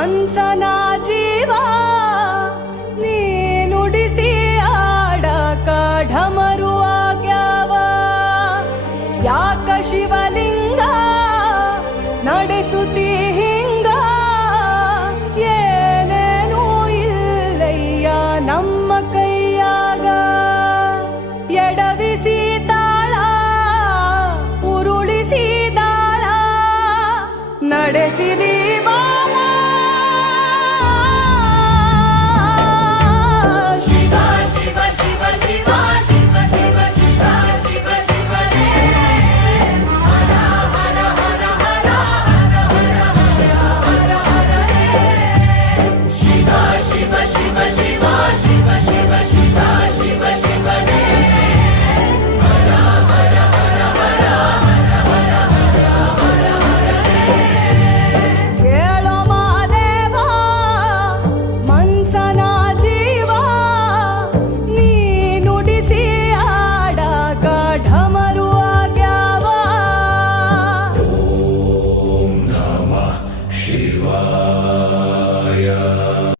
ಮನ್ಸನ ಜೀವ ನೀ ನುಡಿಸಿ ಆಡಕ ಢಮರು ಆಗ್ಯಾವ. ಯಾಕ ಶಿವಲಿಂಗ ನಡೆಸುತ್ತಿ ಹಿಂಗ, ಏನೇನೂ ಇಲ್ಲಯ್ಯ ನಮ್ಮ ಕೈಯಾಗ. ಎಡವಿಸಿ ತಾಳ ಉರುಳಿಸಿ ದಾಳ ನಡೆಸಿದಿ